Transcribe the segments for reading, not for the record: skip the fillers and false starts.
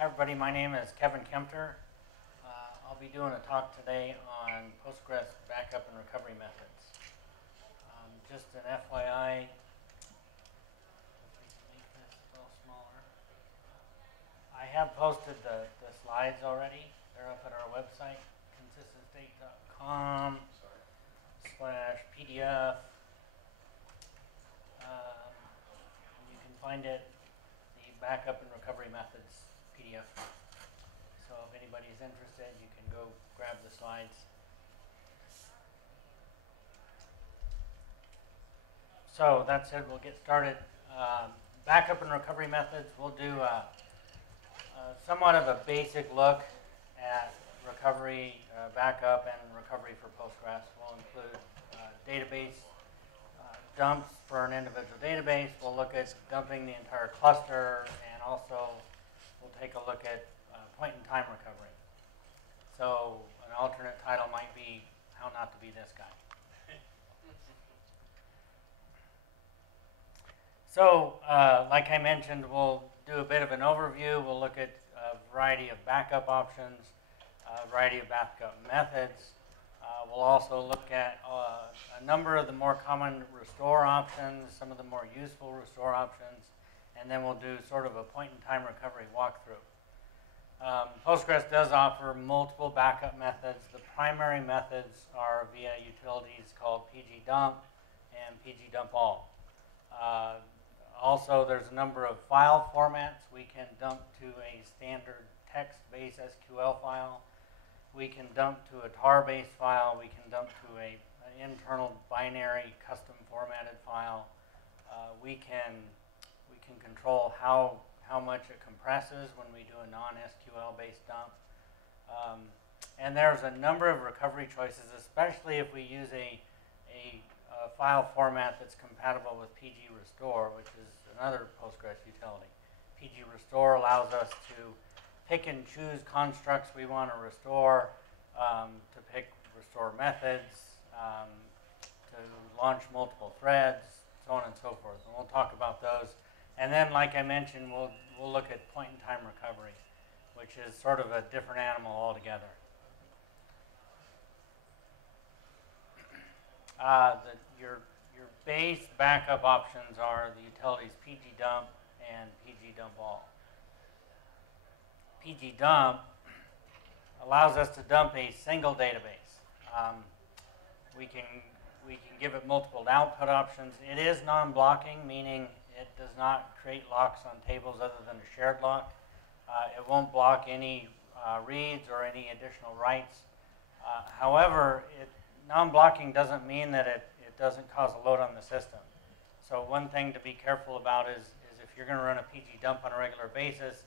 Hi everybody, my name is Kevin Kempter. I'll be doing a talk today on Postgres backup and recovery methods. Just an FYI, if we can make this a little smaller. I have posted the slides already. They're up at our website, consistentstate.com/PDF. You can find it, the backup and recovery methods PDF. So if anybody's interested, you can go grab the slides. So that's it, we'll get started. Backup and recovery methods, we'll do somewhat of a basic look at recovery, backup, and recovery for Postgres. We'll include database dumps for an individual database. We'll look at dumping the entire cluster, and also we'll take a look at point-in-time recovery. So an alternate title might be How Not to Be This Guy. So like I mentioned, we'll do a bit of an overview. We'll look at a variety of backup options, a variety of backup methods. We'll also look at a number of the more common restore options, some of the more useful restore options, and then we'll do sort of a point-in-time recovery walkthrough. Postgres does offer multiple backup methods. The primary methods are via utilities called pgdump and pgdumpall. Also, there's a number of file formats. We can dump to a standard text-based SQL file. We can dump to a tar-based file. We can dump to an internal binary custom formatted file. We can control how much it compresses when we do a non-SQL based dump. And there's a number of recovery choices, especially if we use a file format that's compatible with pgrestore, which is another Postgres utility. pgrestore allows us to pick and choose constructs we want to restore, to pick restore methods, to launch multiple threads, so on and so forth. And we'll talk about those. And then, like I mentioned, we'll look at point-in-time recovery, which is sort of a different animal altogether. Your base backup options are the utilities pgdump and pgdumpall. pgdump allows us to dump a single database. We can give it multiple output options. It is non-blocking, meaning it does not create locks on tables other than a shared lock. It won't block any reads or any additional writes. However, non-blocking doesn't mean that it doesn't cause a load on the system. So one thing to be careful about is if you're going to run a pgdump on a regular basis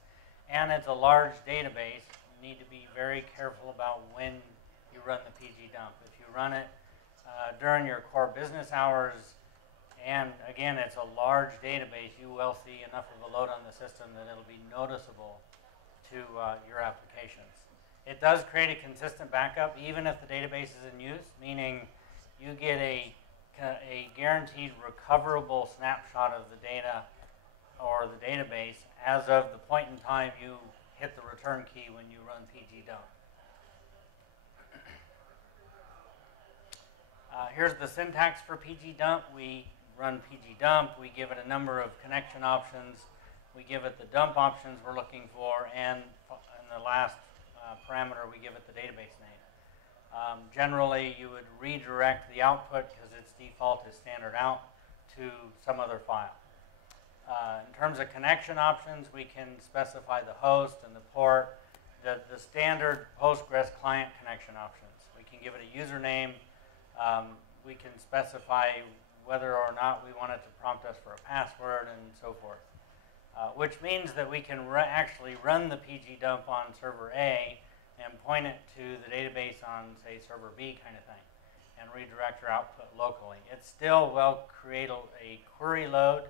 and it's a large database, you need to be very careful about when you run the pgdump. If you run it during your core business hours, and again, it's a large database, you will see enough of a load on the system that it'll be noticeable to your applications. It does create a consistent backup even if the database is in use, meaning you get a guaranteed recoverable snapshot of the data or the database as of the point in time you hit the return key when you run pgdump. Here's the syntax for pgdump. We run pgdump. We give it a number of connection options. We give it the dump options we're looking for, and in the last parameter, we give it the database name. Generally, you would redirect the output, because its default is standard out, to some other file. In terms of connection options, we can specify the host and the port, the standard Postgres client connection options. We can give it a username. We can specify whether or not we want it to prompt us for a password and so forth. Which means that we can actually run the pgdump on server A and point it to the database on, say, server B kind of thing, and redirect our output locally. It still will create a query load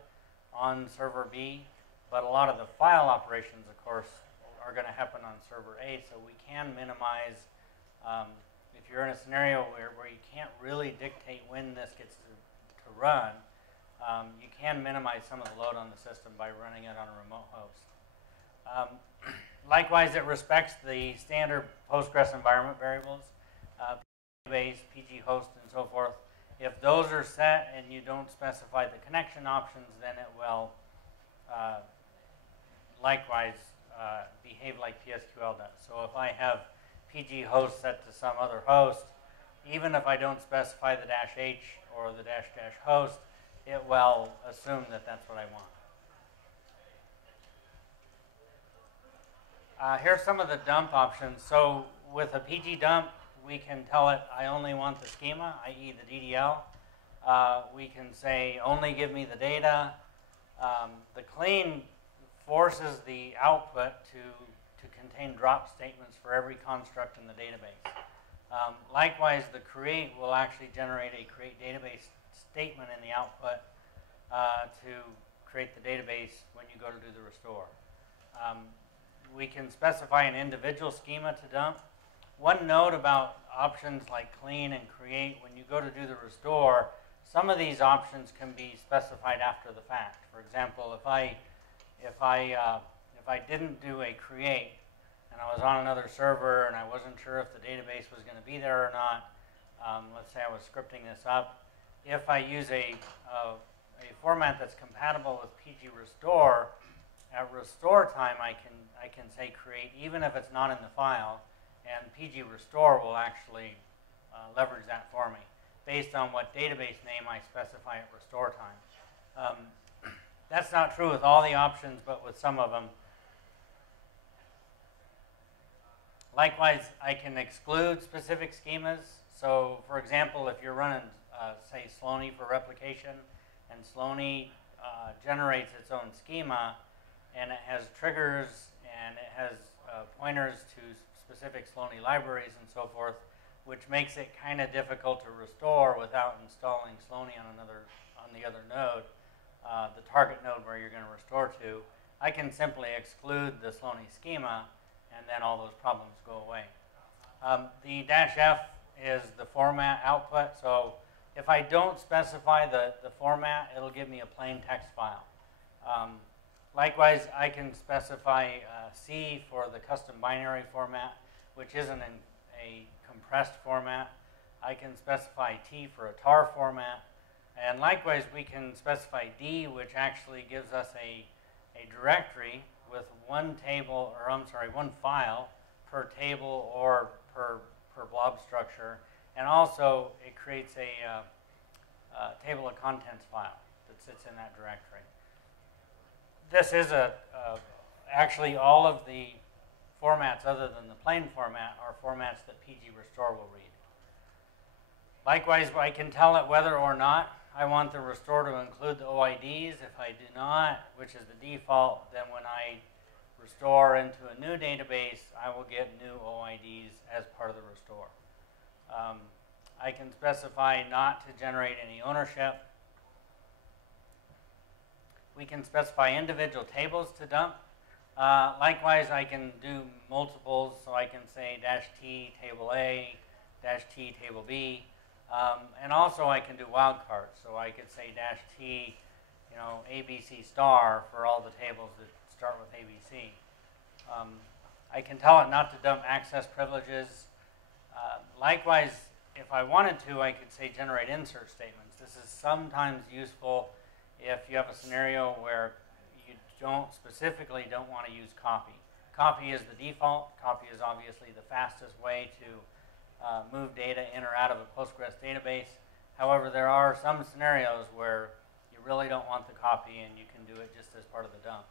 on server B, but a lot of the file operations, of course, are going to happen on server A, so we can minimize, if you're in a scenario where you can't really dictate when this gets to run, you can minimize some of the load on the system by running it on a remote host. Likewise, it respects the standard Postgres environment variables, database, PG host, and so forth. If those are set and you don't specify the connection options, then it will likewise behave like PSQL does. So if I have PG host set to some other host, even if I don't specify the -h or the -- host, it will assume that that's what I want. Here's some of the dump options. So with a PG dump, we can tell it I only want the schema, i.e. the DDL. We can say only give me the data. The clean forces the output to contain drop statements for every construct in the database. Likewise, the create will actually generate a create database statement in the output to create the database when you go to do the restore. We can specify an individual schema to dump. One note about options like clean and create, when you go to do the restore, some of these options can be specified after the fact. For example, if I didn't do a create and I was on another server and I wasn't sure if the database was going to be there or not, let's say I was scripting this up, if I use a format that's compatible with PG restore, at restore time I can say create even if it's not in the file, and PG restore will actually leverage that for me based on what database name I specify at restore time. That's not true with all the options, but with some of them. Likewise, I can exclude specific schemas. So, for example, if you're running, say, Sloaney for replication, and Sloaney generates its own schema, and it has triggers, and it has pointers to specific Sloaney libraries and so forth, which makes it kind of difficult to restore without installing Sloaney on the other node, the target node where you're going to restore to. I can simply exclude the Sloaney schema, and then all those problems go away. The -f is the format output, so if I don't specify the format, it'll give me a plain text file. Likewise, I can specify C for the custom binary format, which isn't a compressed format. I can specify T for a tar format. And likewise, we can specify D, which actually gives us a directory with one table, or I'm sorry, one file per table or per blob structure. And also, it creates a table of contents file that sits in that directory. This is actually all of the formats other than the plain format are formats that PG restore will read. Likewise, I can tell it whether or not I want the restore to include the OIDs. If I do not, which is the default, then when I restore into a new database, I will get new OIDs as part of the restore. I can specify not to generate any ownership. We can specify individual tables to dump. Likewise, I can do multiples, so I can say -T table A, -T table B. And also I can do wildcards, so I could say -T, ABC star for all the tables that start with ABC. I can tell it not to dump access privileges. Likewise, if I wanted to, I could say generate insert statements. This is sometimes useful if you have a scenario where you specifically don't want to use copy. Copy is the default. Copy is obviously the fastest way to move data in or out of a Postgres database. However, there are some scenarios where you really don't want the copy and you can do it just as part of the dump.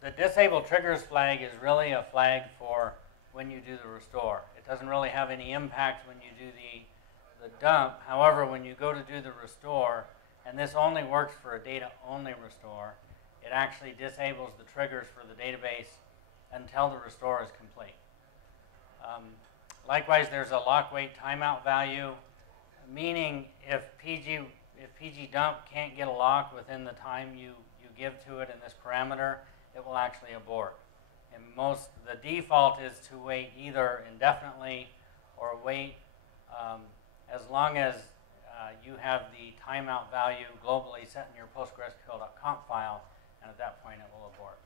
The disable triggers flag is really a flag for when you do the restore. It doesn't really have any impact when you do the dump. However, when you go to do the restore, and this only works for a data-only restore, it actually disables the triggers for the database until the restore is complete. Likewise, there's a lock wait timeout value, meaning if PG dump can't get a lock within the time you give to it in this parameter, it will actually abort. And the default is to wait either indefinitely or wait as long as you have the timeout value globally set in your PostgreSQL.conf file, and at that point it will abort.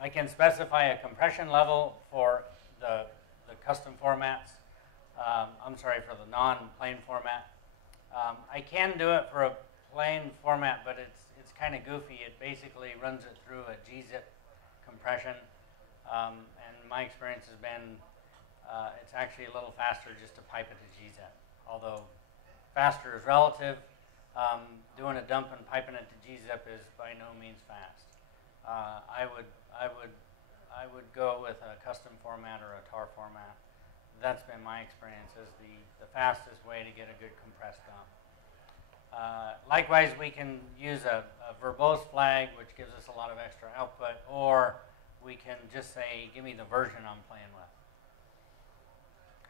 I can specify a compression level for the custom formats. I'm sorry, for the non-plain format. I can do it for a plain format, but it's kind of goofy. It basically runs it through a gzip compression, and my experience has been it's actually a little faster just to pipe it to gzip. Although faster is relative, doing a dump and piping it to gzip is by no means fast. I would go with a custom format or a tar format. That's been my experience as the fastest way to get a good compressed dump. Likewise, we can use a verbose flag, which gives us a lot of extra output, or we can just say, give me the version I'm playing with.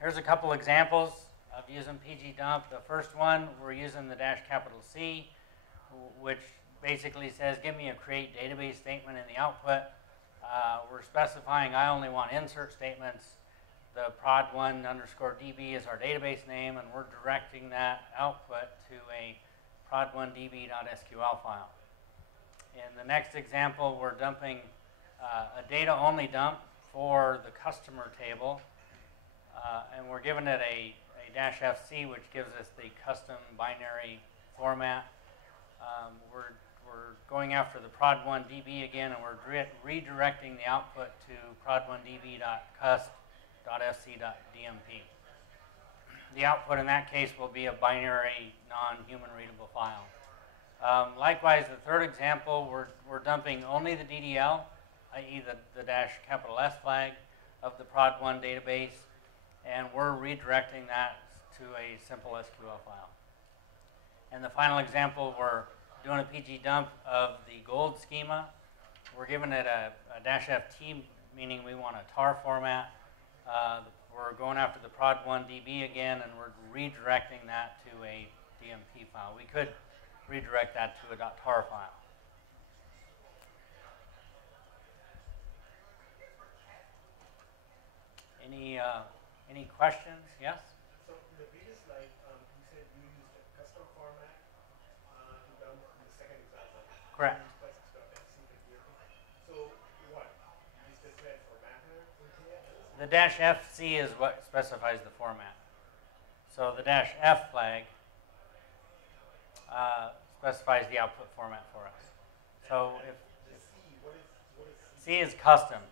Here's a couple examples of using pgdump. The first one, we're using the -C, which basically says, give me a create database statement in the output. We're specifying I only want insert statements. The prod1_db is our database name, and we're directing that output to a prod1db.sql file. In the next example, we're dumping a data-only dump for the customer table, and we're giving it a -fc, which gives us the custom binary format. We're going after the prod1db again, and we're redirecting the output to prod1db.cust.sc.dmp. The output in that case will be a binary, non-human readable file. Likewise, the third example, we're dumping only the DDL, i.e. the -S flag of the prod1 database, and we're redirecting that to a simple SQL file. And the final example, we're doing a pgdump of the gold schema. We're giving it a -ft, meaning we want a tar format. We're going after the prod1db again, and we're redirecting that to a DMP file. We could redirect that to a .tar file. Any questions? Yes? So in the previous slide, you said you used a custom format to dump in the second example. Correct. So what? You specified formatter in here? The -fc is what specifies the format. So the -f flag specifies the output format for us. So if what is C is custom.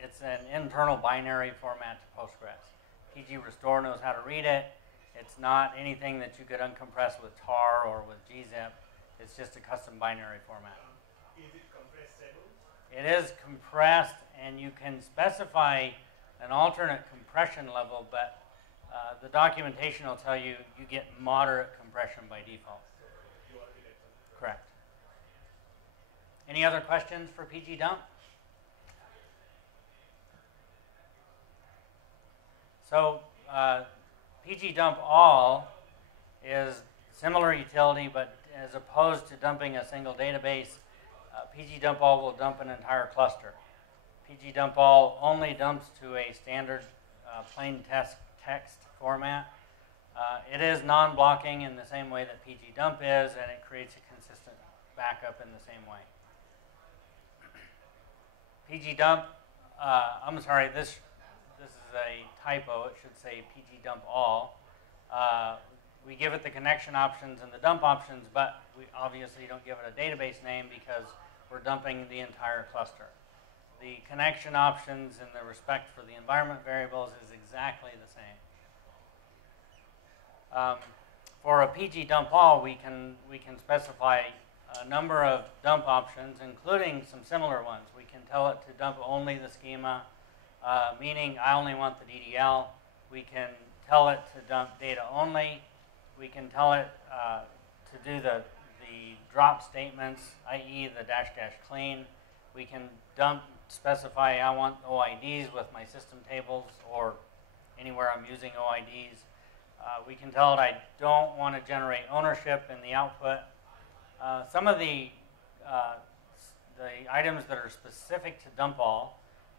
It's an internal binary format to Postgres. PG-Restore knows how to read it. It's not anything that you could uncompress with tar or with gzip. It's just a custom binary format. Is it compressed tables? It is compressed, and you can specify an alternate compression level, but the documentation will tell you you get moderate compression by default. Correct. Any other questions for pgdump? So pgdump all is similar utility, but as opposed to dumping a single database, pgdump all will dump an entire cluster. pgdump all only dumps to a standard plain text format. It is non-blocking in the same way that pgdump is, and it creates a consistent backup in the same way. pgdump, I'm sorry, this is a typo. It should say pgdump all. We give it the connection options and the dump options, but we obviously don't give it a database name because we're dumping the entire cluster. The connection options and the respect for the environment variables is exactly the same. For a pgdump all, we can specify a number of dump options, including some similar ones. We can tell it to dump only the schema, meaning I only want the DDL. We can tell it to dump data only. We can tell it to do the drop statements, i.e. the -- clean. We can specify I want OIDs with my system tables or anywhere I'm using OIDs. We can tell it I don't want to generate ownership in the output. Some of the items that are specific to dumpall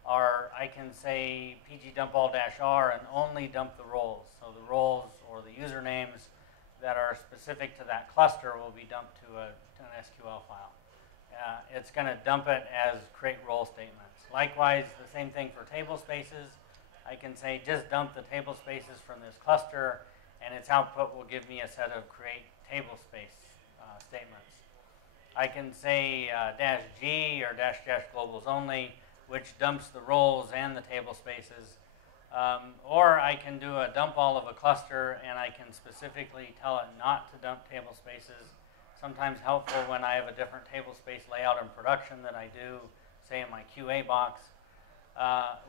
are, I can say pgdumpall-r and only dump the roles. So the roles or the usernames that are specific to that cluster will be dumped to an SQL file. it's going to dump it as create role statements. Likewise, the same thing for table spaces. I can say just dump the table spaces from this cluster, and its output will give me a set of create table space statements. I can say -G or -- globals only, which dumps the roles and the table spaces. Or I can do a dump all of a cluster, and I can specifically tell it not to dump table spaces. Sometimes helpful when I have a different table space layout in production than I do, say, in my QA box.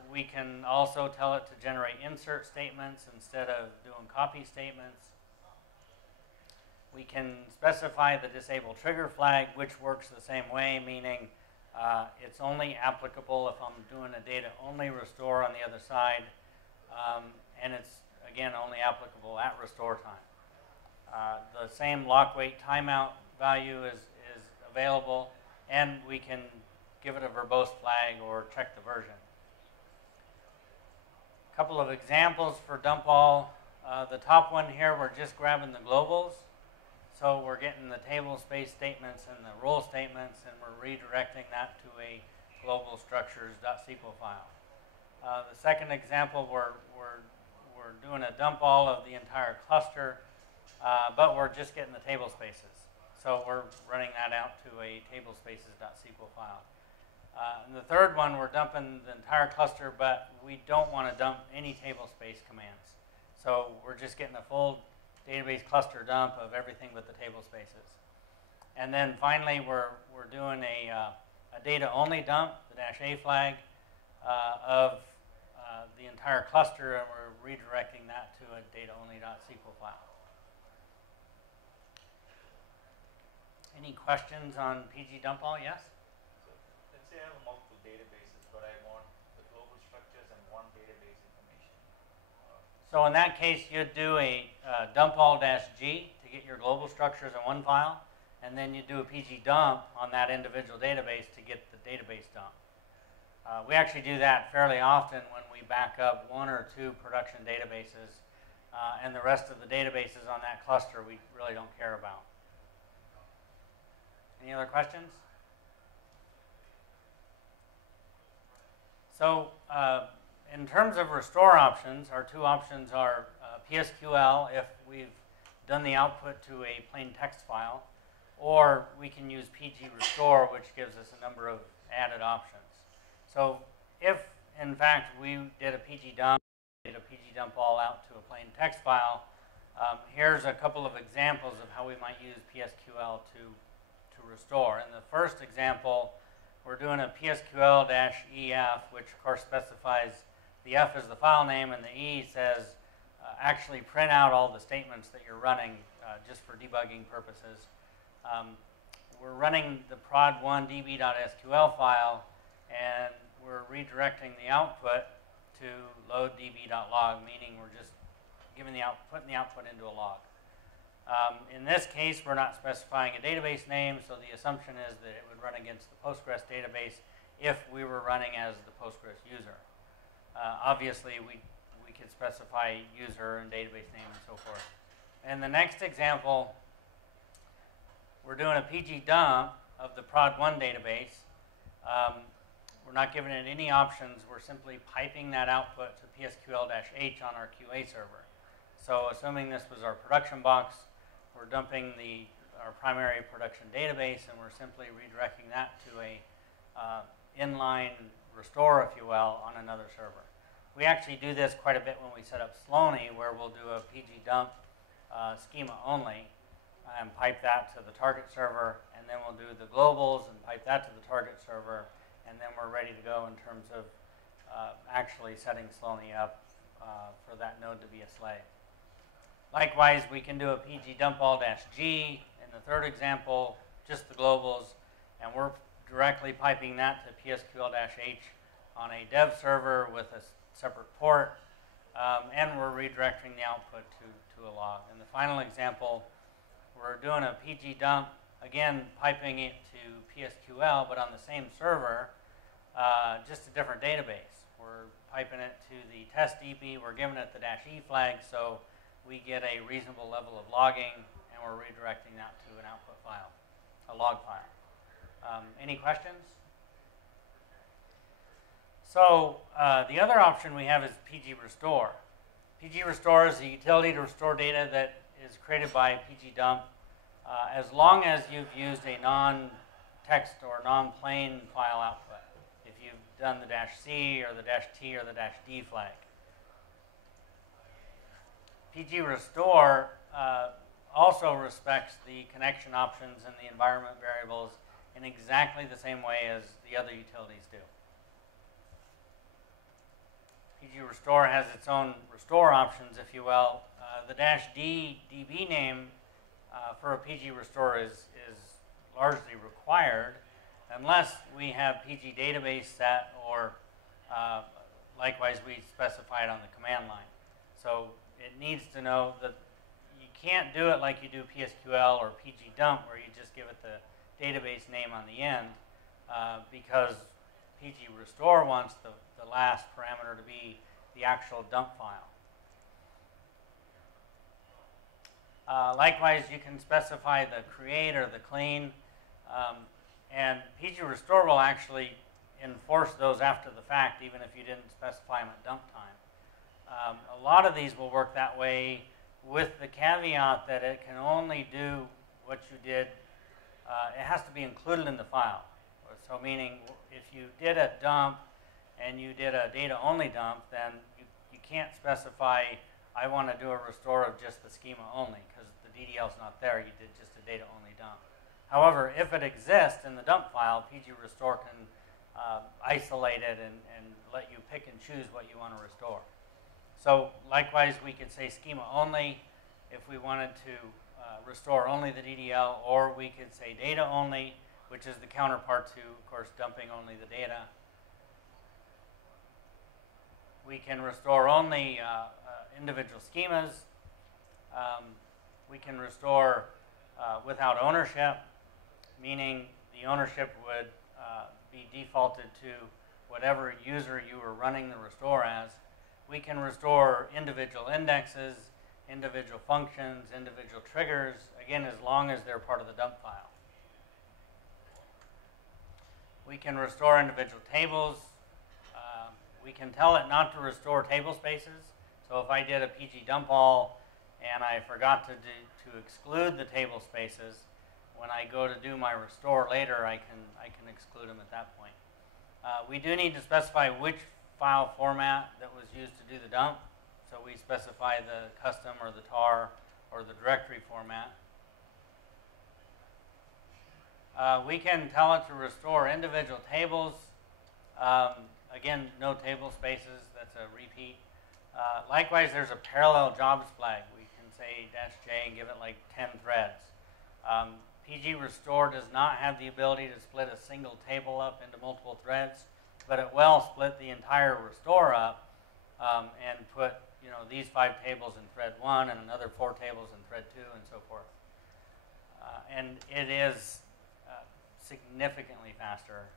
We can also tell it to generate insert statements instead of doing copy statements. We can specify the disable trigger flag, which works the same way, meaning it's only applicable if I'm doing a data-only restore on the other side, and it's, again, only applicable at restore time. The same lock wait timeout value is available, and we can give it a verbose flag or check the version. A couple of examples for dump all. The top one here, we're just grabbing the globals. So we're getting the table space statements and the role statements, and we're redirecting that to a global structures.sql file. The second example, we're doing a dump all of the entire cluster, but we're just getting the table spaces. So we're running that out to a tablespaces.sql file. And the third one, we're dumping the entire cluster, but we don't want to dump any table space commands. So we're just getting a full database cluster dump of everything but the table spaces. And then finally, we're doing a data-only dump, the -A flag, of the entire cluster, and we're redirecting that to a data-only.sql file. Any questions on PG dump all? Yes? So let's say I have multiple databases, but I want the global structures and one database information. So in that case, you'd do a dumpall-G to get your global structures in one file, and then you do a PG dump on that individual database to get the database dump. We actually do that fairly often when we back up 1 or 2 production databases, and the rest of the databases on that cluster we really don't care about. Any other questions? So in terms of restore options, our 2 options are PSQL if we've done the output to a plain text file, or we can use PG restore, which gives us a number of added options. So if, in fact, we did a PG dump all out to a plain text file, here's a couple of examples of how we might use PSQL to restore. In the first example, we're doing a PSQL-EF, which of course specifies the F is the file name, and the E says actually print out all the statements that you're running just for debugging purposes. We're running the prod1 db.sql file, and we're redirecting the output to load db.log, meaning we're just putting the output into a log. In this case, we're not specifying a database name, so the assumption is that it would run against the Postgres database if we were running as the Postgres user. Obviously, we could specify user and database name and so forth. In the next example, we're doing a PG dump of the prod1 database. We're not giving it any options. We're simply piping that output to PSQL-H on our QA server. So assuming this was our production box, we're dumping our primary production database, and we're simply redirecting that to a inline restore, if you will, on another server. We actually do this quite a bit when we set up Sloaney, where we'll do a PG dump schema only and pipe that to the target server, and then we'll do the globals and pipe that to the target server, and then we're ready to go in terms of actually setting Sloaney up for that node to be a slave. Likewise, we can do a PG dumpall-G in the third example, just the globals, and we're directly piping that to PSQL-H on a dev server with a separate port, and we're redirecting the output to a log. In the final example, we're doing a PG dump, again piping it to PSQL, but on the same server, just a different database. We're piping it to the test DB, we're giving it the -E flag, so we get a reasonable level of logging, and we're redirecting that to an output file, a log file. Any questions? So the other option we have is PG Restore. PG Restore is a utility to restore data that is created by PG Dump as long as you've used a non-text or non-plain file output. If you've done the -C or the -T or the -D flag. PG Restore also respects the connection options and the environment variables in exactly the same way as the other utilities do. PG Restore has its own restore options, if you will. The -D DB name for a PG Restore is largely required unless we have PG database set or likewise we specify it on the command line. So it needs to know that you can't do it like you do PSQL or PG Dump where you just give it the database name on the end because PG Restore wants the last parameter to be the actual dump file. Likewise, you can specify the create or the clean, and PG Restore will actually enforce those after the fact, even if you didn't specify them at dump time. A lot of these will work that way with the caveat that it can only do what you did. It has to be included in the file. So meaning if you did a dump and you did a data-only dump, then you can't specify, I want to do a restore of just the schema only, because the DDL is not there. You did just a data-only dump. However, if it exists in the dump file, PG Restore can isolate it and let you pick and choose what you want to restore. So likewise, we could say schema only if we wanted to restore only the DDL, or we could say data only, which is the counterpart to, of course, dumping only the data. We can restore only individual schemas. We can restore without ownership, meaning the ownership would be defaulted to whatever user you were running the restore as. We can restore individual indexes, individual functions, individual triggers, again, as long as they're part of the dump file. We can restore individual tables. We can tell it not to restore table spaces. So if I did a PG dumpall and I forgot to exclude the table spaces, when I go to do my restore later, I can exclude them at that point. We do need to specify which file format that was used to do the dump. So we specify the custom or the tar or the directory format. We can tell it to restore individual tables. Again, no table spaces, that's a repeat. Likewise, there's a parallel jobs flag. We can say -J and give it like 10 threads. PG Restore does not have the ability to split a single table up into multiple threads, but it will split the entire restore up and put these 5 tables in thread 1 and another 4 tables in thread 2 and so forth. And it is significantly faster.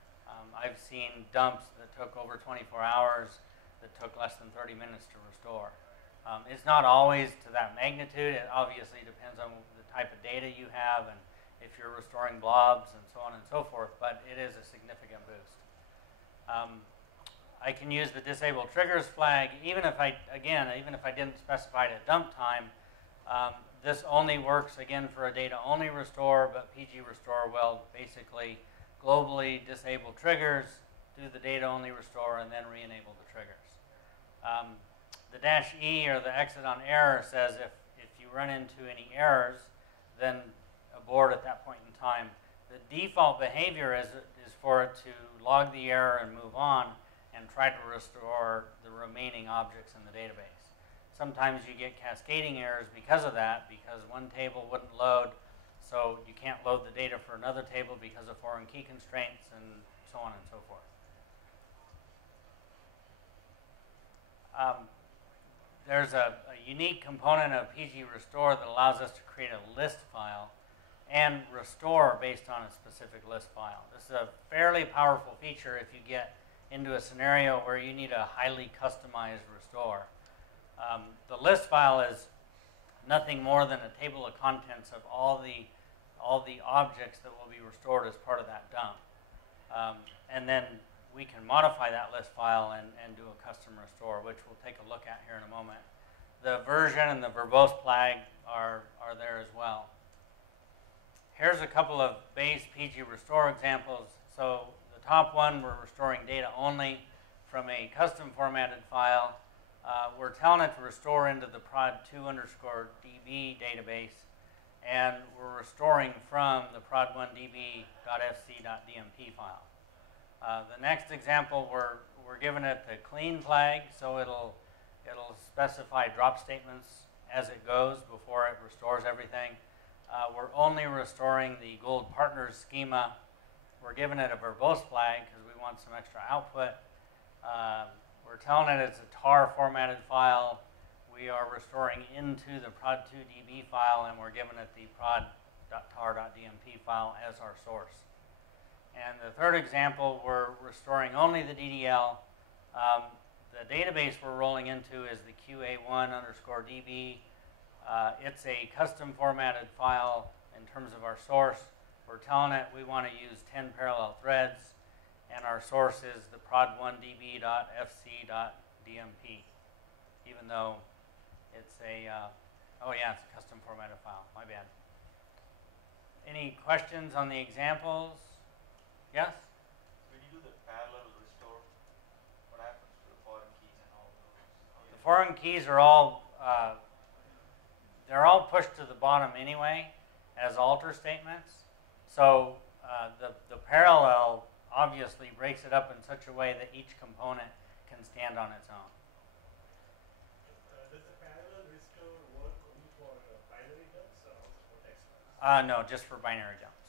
I've seen dumps that took over 24 hours that took less than 30 minutes to restore. It's not always to that magnitude. It obviously depends on the type of data you have and if you're restoring blobs and so on and so forth, but it is a significant boost. I can use the disable triggers flag even if I didn't specify it at dump time. This only works again for a data-only restore, but PG Restore will basically globally disable triggers, do the data-only restore, and then re-enable the triggers. The -E or the exit on error says if you run into any errors, then abort at that point in time. The default behavior is for it to log the error and move on and try to restore the remaining objects in the database. Sometimes you get cascading errors because of that, because one table wouldn't load, so you can't load the data for another table because of foreign key constraints and so on and so forth. There's a unique component of PG Restore that allows us to create a list file and restore based on a specific list file. This is a fairly powerful feature if you get into a scenario where you need a highly customized restore. The list file is nothing more than a table of contents of all all the objects that will be restored as part of that dump. And then we can modify that list file and do a custom restore, which we'll take a look at here in a moment. The version and the verbose flag are there as well. Here's a couple of base PG restore examples. So the top one, we're restoring data only from a custom formatted file. We're telling it to restore into the prod2_db database, and we're restoring from the prod1db.fc.dmp file. The next example, we're giving it the clean flag, so it'll specify drop statements as it goes before it restores everything. We're only restoring the gold partners schema. We're giving it a verbose flag because we want some extra output. We're telling it it's a tar formatted file. We are restoring into the prod2db file, and we're giving it the prod.tar.dmp file as our source. And the third example, we're restoring only the DDL. The database we're rolling into is the QA1_DB. It's a custom formatted file in terms of our source. We're telling it we want to use 10 parallel threads, and our source is the prod1db.fc.dmp, even though it's a, it's a custom formatted file. My bad. Any questions on the examples? Yes? When you do the parallel restore, what happens to the foreign keys and all those? The foreign keys are all, they're all pushed to the bottom anyway as alter statements. So the parallel obviously breaks it up in such a way that each component can stand on its own. Does the parallel restore work only for binary dumps or also for text files? No, just for binary dumps.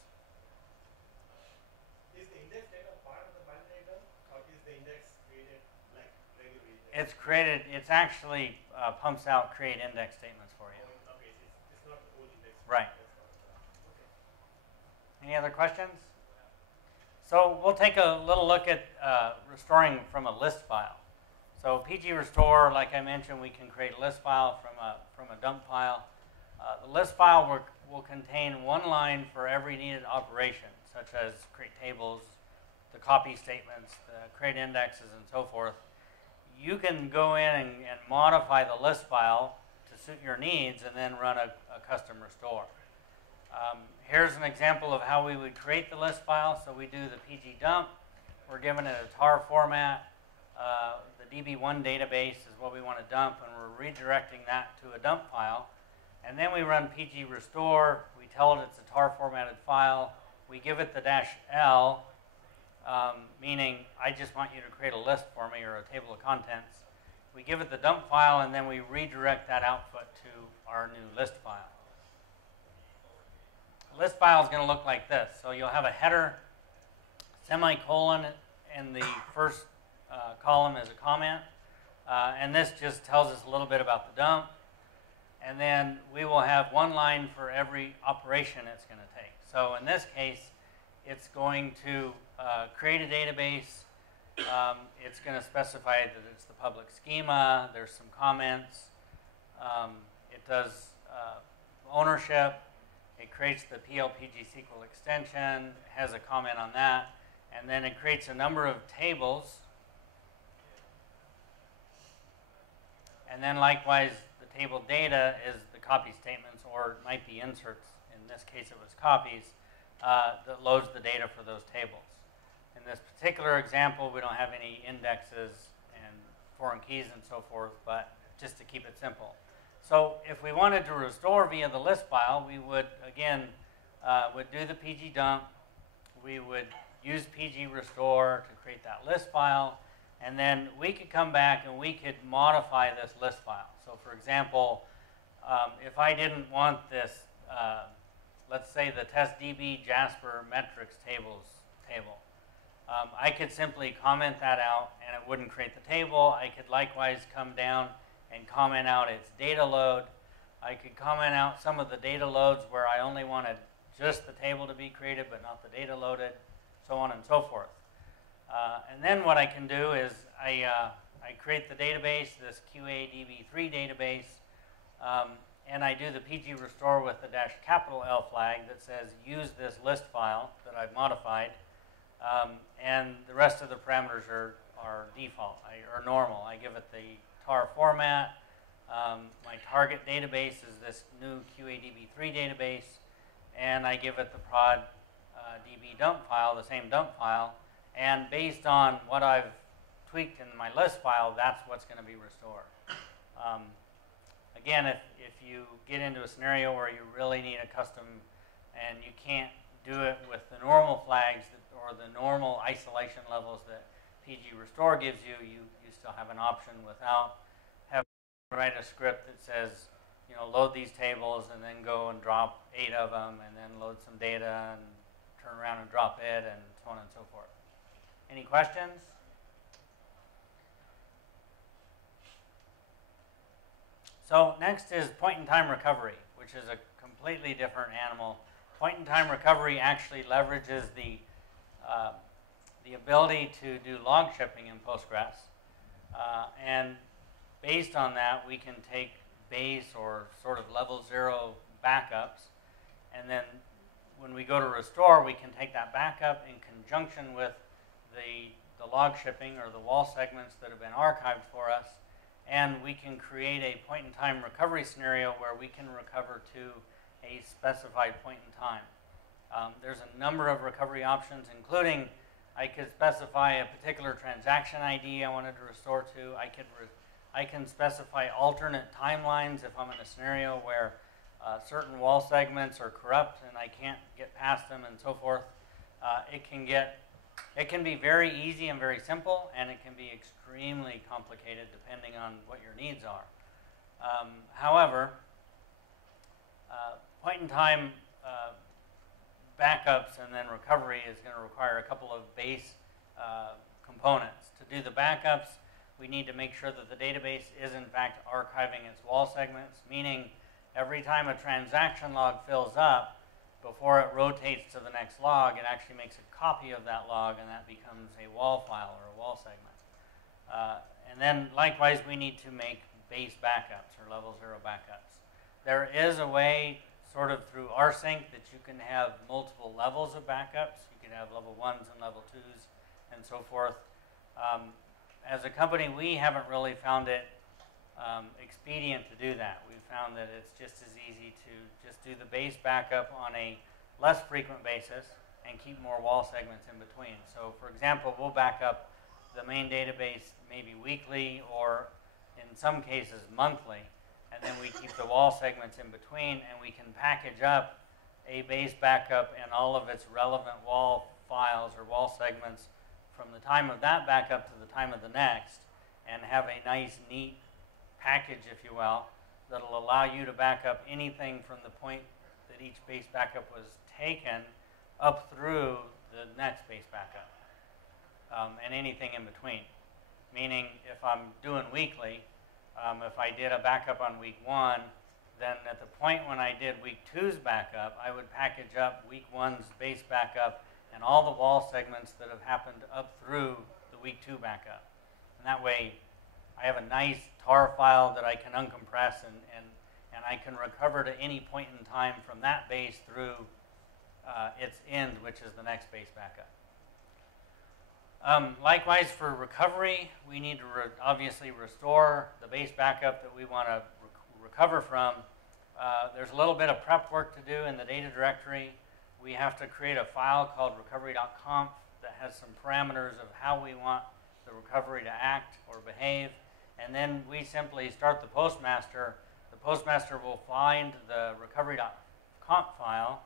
Is the index data part of the binary dump, or is the index created like regular index? It's created, it's actually pumps out create index statements for you. Okay, it's not the whole index. Right. Okay. Any other questions? So we'll take a little look at restoring from a list file. So PG restore, like I mentioned, we can create a list file from a dump file. The list file will contain one line for every needed operation, such as create tables, the copy statements, the create indexes, and so forth. You can go in and modify the list file to suit your needs and then run a custom restore. Here's an example of how we would create the list file. So we do the PG dump. We're giving it a tar format. The DB1 database is what we want to dump, and we're redirecting that to a dump file. And then we run PG restore. We tell it it's a tar formatted file. We give it the -L, meaning I just want you to create a list for me or a table of contents. We give it the dump file, and then we redirect that output to our new list file. The list file is going to look like this. So you'll have a header, semicolon, and the first column is a comment. And this just tells us a little bit about the dump. And then we will have one line for every operation it's going to take. So in this case, it's going to create a database. It's going to specify that it's the public schema. There's some comments. It does ownership. It creates the PLPG-SQL extension, has a comment on that, and then it creates a number of tables. And then likewise, the table data is the copy statements, or it might be inserts. In this case, it was copies that loads the data for those tables. In this particular example, we don't have any indexes and foreign keys and so forth, but just to keep it simple. So if we wanted to restore via the list file, we would, again, would do the PG dump. We would use PG restore to create that list file. And then we could come back and we could modify this list file. So for example, if I didn't want this, let's say the testDB Jasper metrics table, I could simply comment that out and it wouldn't create the table. I could likewise come down and comment out its data load. I could comment out some of the data loads where I only wanted just the table to be created but not the data loaded, so on and so forth. And then what I can do is I create the database, this QADB3 database. and I do the PG restore with the -L flag that says use this list file that I've modified, and the rest of the parameters are default, or normal. I give it the tar format. My target database is this new QADB3 database, and I give it the prod DB dump file, the same dump file, and based on what I've tweaked in my list file, that's what's going to be restored. Again, if you get into a scenario where you really need a custom and you can't do it with the normal flags or the normal isolation levels that PG restore gives you, you still have an option without having to write a script that says, you know, load these tables and then go and drop 8 of them and then load some data and turn around and drop it and so on and so forth. Any questions? So next is point-in-time recovery, which is a completely different animal. Point-in-time recovery actually leverages the ability to do log shipping in Postgres. And based on that, we can take base or sort of level 0 backups. And then when we go to restore, we can take that backup in conjunction with the log shipping or the wall segments that have been archived for us. And we can create a point-in-time recovery scenario where we can recover to a specified point in time. There's a number of recovery options, including I could specify a particular transaction ID I wanted to restore to. I can specify alternate timelines if I'm in a scenario where certain wall segments are corrupt and I can't get past them and so forth. It can be very easy and very simple, and it can be extremely complicated depending on what your needs are. However, point-in-time backups and then recovery is going to require a couple of base components. To do the backups, we need to make sure that the database is in fact archiving its wall segments, meaning every time a transaction log fills up, before it rotates to the next log, it actually makes a copy of that log, and that becomes a wall file or a wall segment. And then likewise, we need to make base backups or level 0 backups. There is a way, sort of through rsync, that you can have multiple levels of backups. You can have level 1s and level 2s and so forth. As a company, we haven't really found it expedient to do that. We've found that it's just as easy to just do the base backup on a less frequent basis and keep more wall segments in between. So for example, we'll back up the main database maybe weekly or in some cases monthly, and then we keep the wall segments in between, and we can package up a base backup and all of its relevant wall files or wall segments from the time of that backup to the time of the next, and have a nice, neat package, if you will, that'll allow you to back up anything from the point that each base backup was taken up through the next base backup, and anything in between. Meaning, if I'm doing weekly, if I did a backup on week 1, then at the point when I did week 2's backup, I would package up week 1's base backup and all the wall segments that have happened up through the week 2 backup. And that way, I have a nice tar file that I can uncompress and I can recover to any point in time from that base through its end, which is the next base backup. Likewise, for recovery, we need to obviously restore the base backup that we want to recover from. There's a little bit of prep work to do in the data directory. We have to create a file called recovery.conf that has some parameters of how we want the recovery to act or behave. And then we simply start the postmaster. The postmaster will find the recovery.conf file.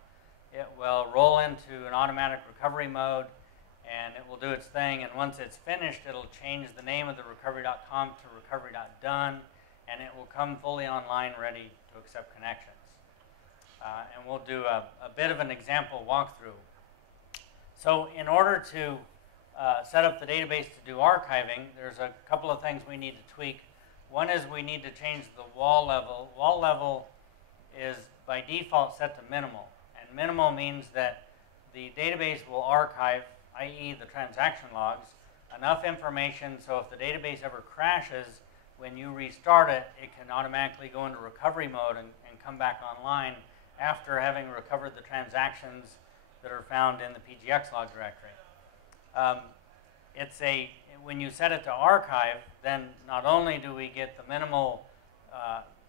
It will roll into an automatic recovery mode, and it will do its thing. And once it's finished, it'll change the name of the recovery.conf to recovery.done, and it will come fully online, ready to accept connections. And we'll do a bit of an example walkthrough. So in order to set up the database to do archiving, there's a couple of things we need to tweak. One is we need to change the wall level. Wall level is by default set to minimal. And minimal means that the database will archive, i.e. the transaction logs, enough information so if the database ever crashes, when you restart it, it can automatically go into recovery mode and come back online after having recovered the transactions that are found in the PGX log directory. When you set it to archive, then not only do we get the minimal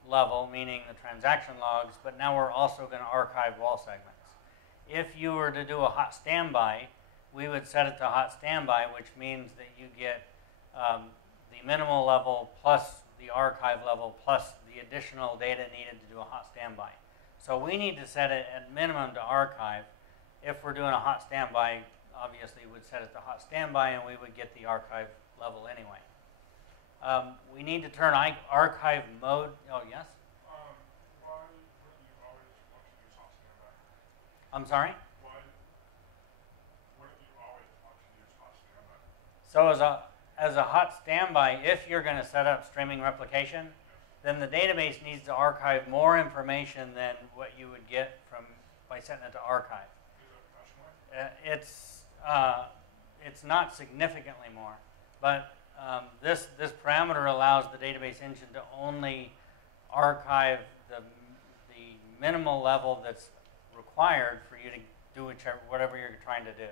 level, meaning the transaction logs, but now we're also going to archive wall segments. If you were to do a hot standby, we would set it to hot standby, which means that you get the minimal level plus the archive level plus the additional data needed to do a hot standby. So we need to set it at minimum to archive. If we're doing a hot standby, obviously we'd set it to hot standby and we would get the archive level anyway. We need to turn archive mode. Oh, yes? Why wouldn't you always want to use hot standby? I'm sorry? Why wouldn't you always want to use hot standby? So as a hot standby, if you're going to set up streaming replication, then the database needs to archive more information than what you would get by setting it to archive. It's not significantly more, but this parameter allows the database engine to only archive the minimal level that's required for you to do whatever you're trying to do.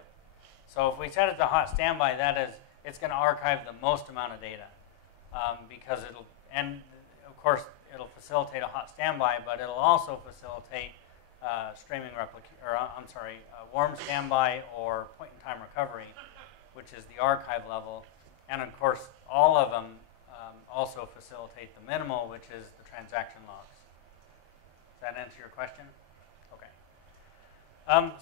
So if we set it to hot standby, that is, it's going to archive the most amount of data because and of course it'll facilitate a hot standby, but it'll also facilitate streaming warm standby or point-in-time recovery, which is the archive level. And of course, all of them also facilitate the minimal, which is the transaction logs. Does that answer your question? Okay.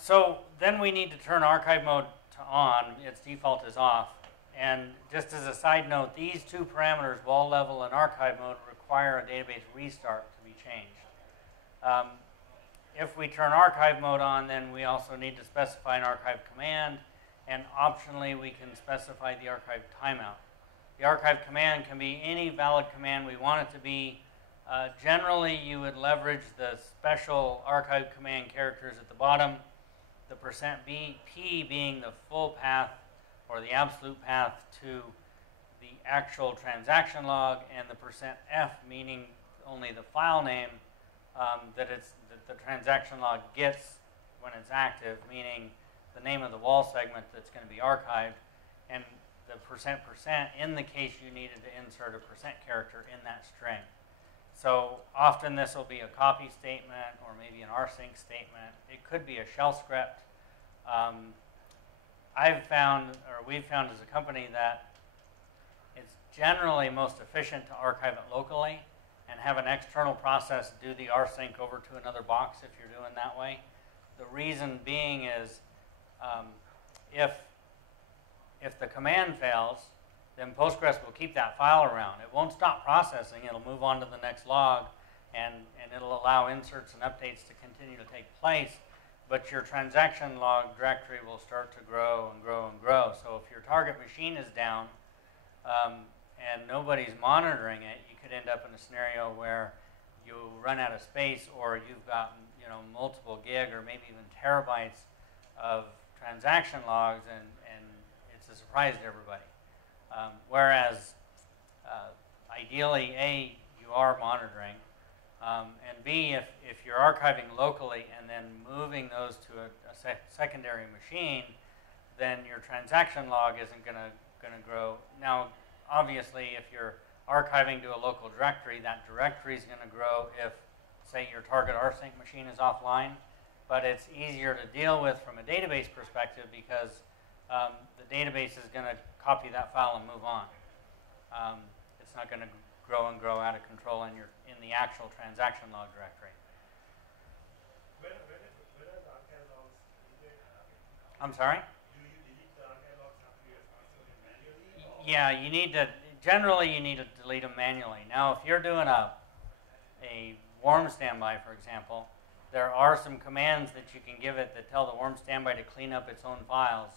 So then we need to turn archive mode to on. Its default is off. And just as a side note, these two parameters, wall level and archive mode, require a database restart to be changed. If we turn archive mode on, then we also need to specify an archive command, and optionally we can specify the archive timeout. The archive command can be any valid command we want it to be. Generally, you would leverage the special archive command characters at the bottom, the %p being the full path or the absolute path to the actual transaction log, and the %f meaning only the file name that the transaction log gets when it's active, meaning the name of the wall segment that's going to be archived, and the %% in the case you needed to insert a % character in that string. So often this will be a copy statement or maybe an rsync statement. It could be a shell script. We've found as a company that it's generally most efficient to archive it locally and have an external process do the rsync over to another box if you're doing that way. The reason being is if the command fails, then Postgres will keep that file around. It won't stop processing. It'll move on to the next log, and it'll allow inserts and updates to continue to take place. But your transaction log directory will start to grow and grow and grow. So if your target machine is down and nobody's monitoring it, you could end up in a scenario where you run out of space, or you've got multiple gig or maybe even terabytes of transaction logs, and it's a surprise to everybody. Whereas ideally, A, you are monitoring, and B, if you're archiving locally and then moving those to a secondary machine, then your transaction log isn't going to grow. Now, obviously, if you're archiving to a local directory, that directory is going to grow if, say, your target rsync machine is offline. But it's easier to deal with from a database perspective because the database is going to copy that file and move on. It's not going to grow and grow out of control in the actual transaction log directory. Where are the archive logs deleted? I'm sorry? Do you delete the archive logs after you parsing them manually? Yeah, generally you need to delete them manually. Now, if you're doing a warm standby, for example, there are some commands that you can give it that tell the warm standby to clean up its own files.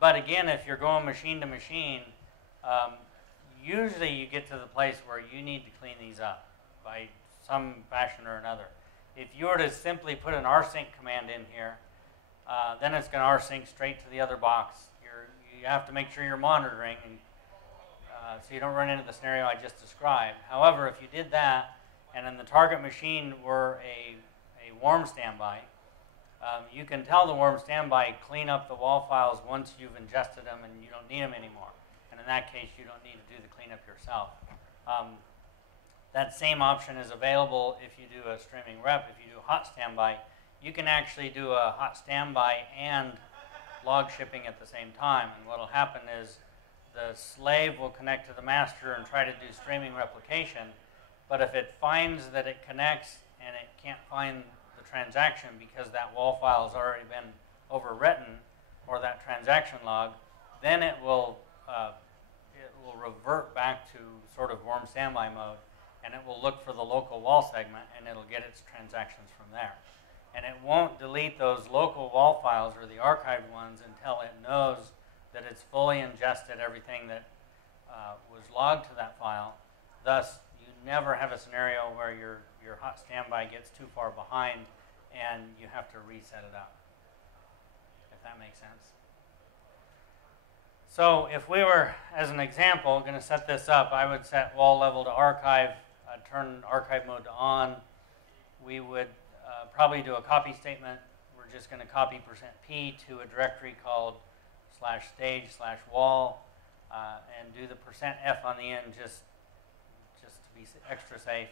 But again, if you're going machine to machine, usually you get to the place where you need to clean these up by some fashion or another. If you were to simply put an rsync command in here, then it's going to rsync straight to the other box. You have to make sure you're monitoring, and so you don't run into the scenario I just described. However, if you did that, and then the target machine were a warm standby, you can tell the warm standby, clean up the wall files once you've ingested them and you don't need them anymore. And in that case, you don't need to do the cleanup yourself. That same option is available if you do a streaming rep. If you do hot standby, you can actually do a hot standby and log shipping at the same time. And what will happen is the slave will connect to the master and try to do streaming replication. But if it finds that it connects and it can't find the transaction because that wall file has already been overwritten, or that transaction log, then it will revert back to sort of warm standby mode, and it will look for the local wall segment, and it'll get its transactions from there. And it won't delete those local wall files or the archived ones until it knows that it's fully ingested everything that was logged to that file. Thus, you never have a scenario where your hot standby gets too far behind and you have to reset it up, if that makes sense. So if we were, as an example, going to set this up, I would set wall level to archive, turn archive mode to on. We would probably do a copy statement. We're just going to copy %p to a directory called /stage/wall and do the %f on the end just to be extra safe.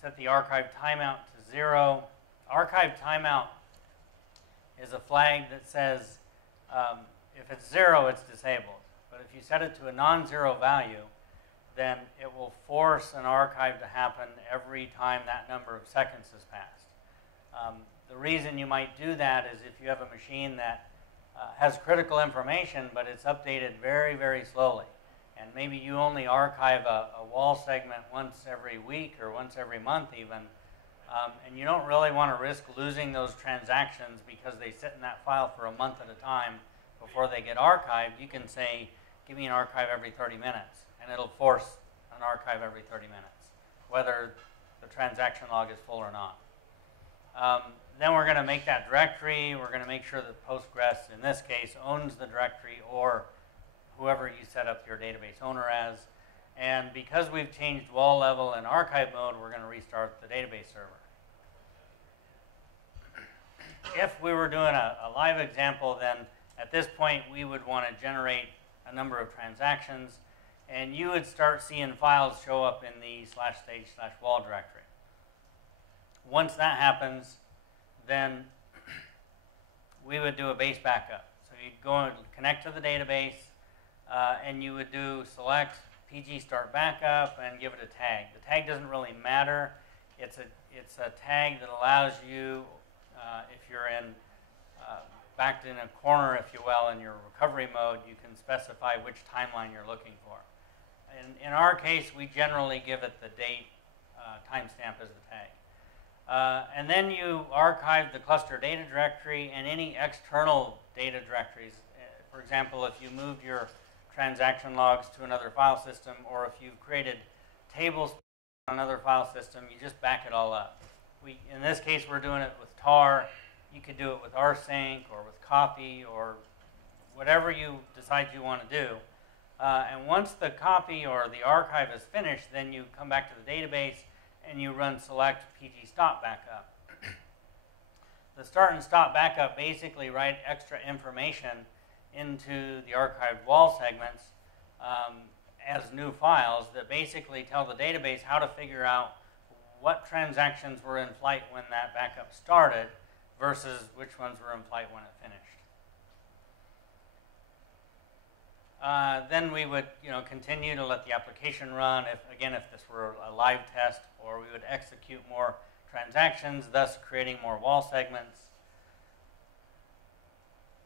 Set the archive timeout to 0. Archive timeout is a flag that says if it's 0, it's disabled. But if you set it to a non-zero value, then it will force an archive to happen every time that number of seconds has passed. The reason you might do that is if you have a machine that has critical information, but it's updated very, very slowly. And maybe you only archive a wall segment once every week or once every month even, and you don't really want to risk losing those transactions because they sit in that file for a month at a time before they get archived. You can say, give me an archive every 30 minutes, and it'll force an archive every 30 minutes, whether the transaction log is full or not. Then we're going to make that directory. We're going to make sure that Postgres, in this case, owns the directory, or whoever you set up your database owner as. And because we've changed wall level and archive mode, we're going to restart the database server. If we were doing a live example, then at this point we would want to generate a number of transactions, and you would start seeing files show up in the /stage/wall directory. Once that happens, then we would do a base backup. So you'd go and connect to the database, and you would do select PG start backup and give it a tag. The tag doesn't really matter. It's a tag that allows you, if you're backed in a corner, if you will, in your recovery mode, you can specify which timeline you're looking for. In our case, we generally give it the date timestamp as the tag. And then you archive the cluster data directory and any external data directories. For example, if you moved your transaction logs to another file system, or if you've created tables on another file system, you just back it all up. In this case, we're doing it with tar. You could do it with rsync or with copy or whatever you decide you want to do. And once the copy or the archive is finished, then you come back to the database and you run select PG stop backup. The start and stop backup basically write extra information into the archived wall segments as new files that basically tell the database how to figure out what transactions were in flight when that backup started versus which ones were in flight when it finished. Then we would, continue to let the application run. If this were a live test, or we would execute more transactions, thus creating more wall segments.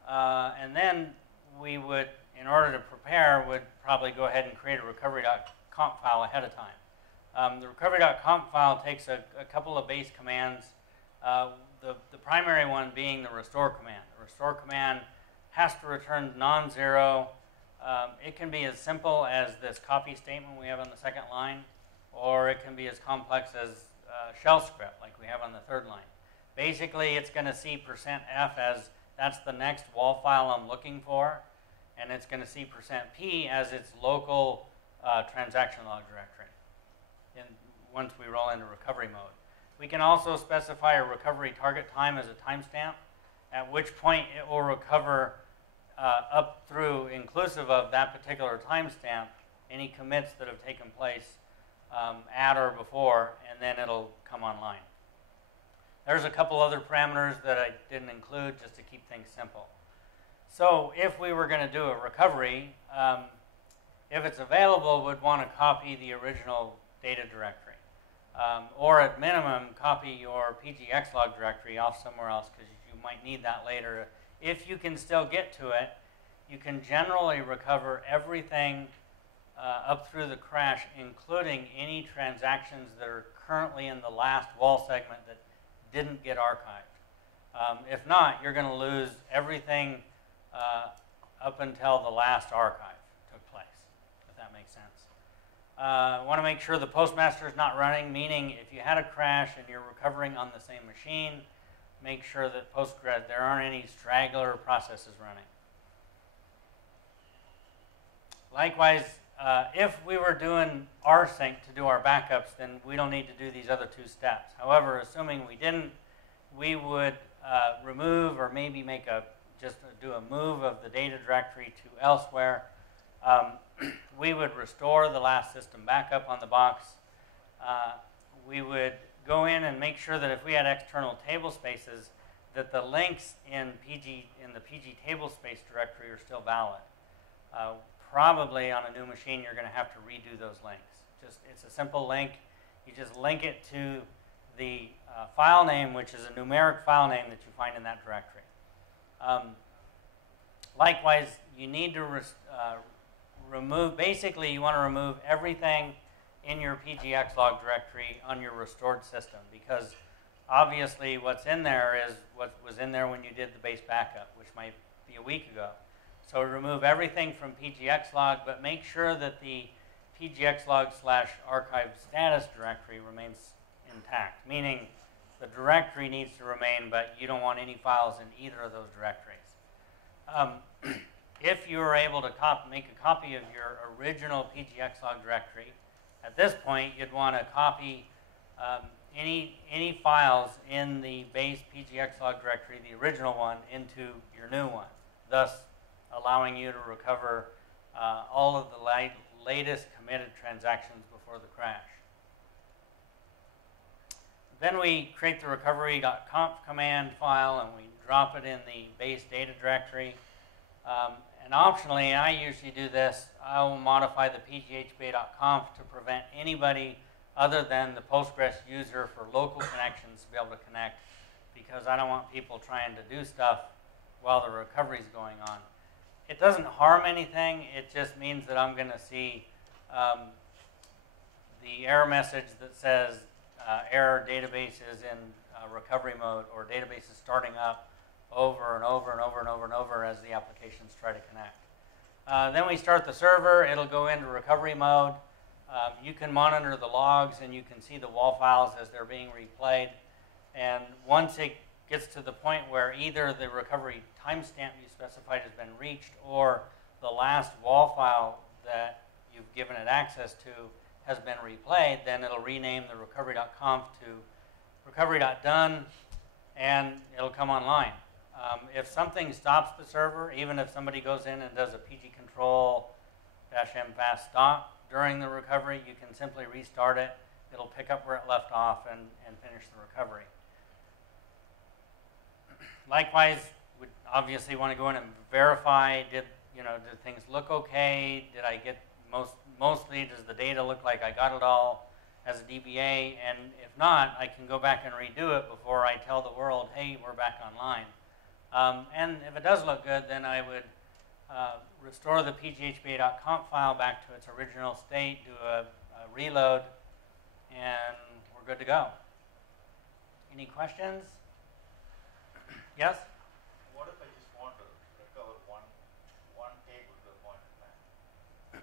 And then we would, in order to prepare, would probably go ahead and create a recovery.conf file ahead of time. The recovery.conf file takes a couple of base commands. The primary one being the restore command. The restore command has to return non-zero. It can be as simple as this copy statement we have on the second line, or it can be as complex as shell script like we have on the third line. Basically, it's going to see %f as that's the next wall file I'm looking for, and it's going to see %p as its local transaction log directory once we roll into recovery mode. We can also specify a recovery target time as a timestamp, at which point it will recover up through, inclusive of that particular timestamp, any commits that have taken place at or before, and then it'll come online. There's a couple other parameters that I didn't include just to keep things simple. So if we were going to do a recovery, if it's available, we'd want to copy the original data directory. Or at minimum, copy your PGXlog directory off somewhere else, because you might need that later. If you can still get to it, you can generally recover everything up through the crash, including any transactions that are currently in the last wall segment that didn't get archived. If not, you're going to lose everything up until the last archive took place, if that makes sense. Want to make sure the postmaster is not running, meaning if you had a crash and you're recovering on the same machine, make sure that Postgres, there aren't any straggler processes running. Likewise, if we were doing rsync to do our backups, then we don't need to do these other two steps. However, assuming we didn't, we would remove or maybe make just do a move of the data directory to elsewhere. We would restore the last system backup on the box. We would go in and make sure that if we had external table spaces, that the links in the PG table space directory are still valid. Probably on a new machine, you're going to have to redo those links. It's a simple link. You just link it to the file name, which is a numeric file name that you find in that directory. Likewise, you need to remove, basically you want to remove everything in your PGXlog directory on your restored system, because obviously what's in there is what was in there when you did the base backup, which might be a week ago. So remove everything from PGXlog, but make sure that the PGXlog/archive status directory remains intact, meaning the directory needs to remain, but you don't want any files in either of those directories. If you are able to make a copy of your original PGXlog directory, at this point you'd want to copy any files in the base PGXlog directory, the original one, into your new one, thus allowing you to recover all of the latest committed transactions before the crash. Then we create the recovery.conf command file and we drop it in the base data directory. And optionally, I usually do this, I will modify the pghba.conf to prevent anybody other than the Postgres user for local connections to be able to connect, because I don't want people trying to do stuff while the recovery is going on. It doesn't harm anything, it just means that I'm going to see the error message that says error database is in recovery mode, or database is starting up over and over and over and over and over as the applications try to connect. Then we start the server, it'll go into recovery mode. You can monitor the logs and you can see the wall files as they're being replayed. And once it gets to the point where either the recovery timestamp you specified has been reached, or the last wall file that you've given it access to has been replayed, then it'll rename the recovery.conf to recovery.done, and it'll come online. If something stops the server, even if somebody goes in and does a pg control -m fast stop during the recovery, you can simply restart it. It'll pick up where it left off and finish the recovery. Likewise, we obviously want to go in and verify, did things look okay? Did I get mostly, does the data look like I got it all as a DBA? And if not, I can go back and redo it before I tell the world, hey, we're back online. And if it does look good, then I would restore the pghba.conf file back to its original state, do a reload, and we're good to go. Any questions? Yes? What if I just want to recover one table to a point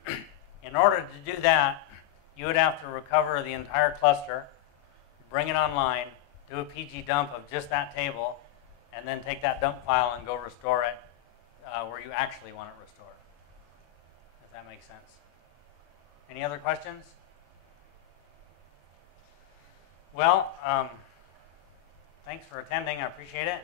in time? In order to do that, you would have to recover the entire cluster, bring it online, do a PG dump of just that table, and then take that dump file and go restore it where you actually want it restored. if that makes sense. Any other questions? Well, thanks for attending. I appreciate it.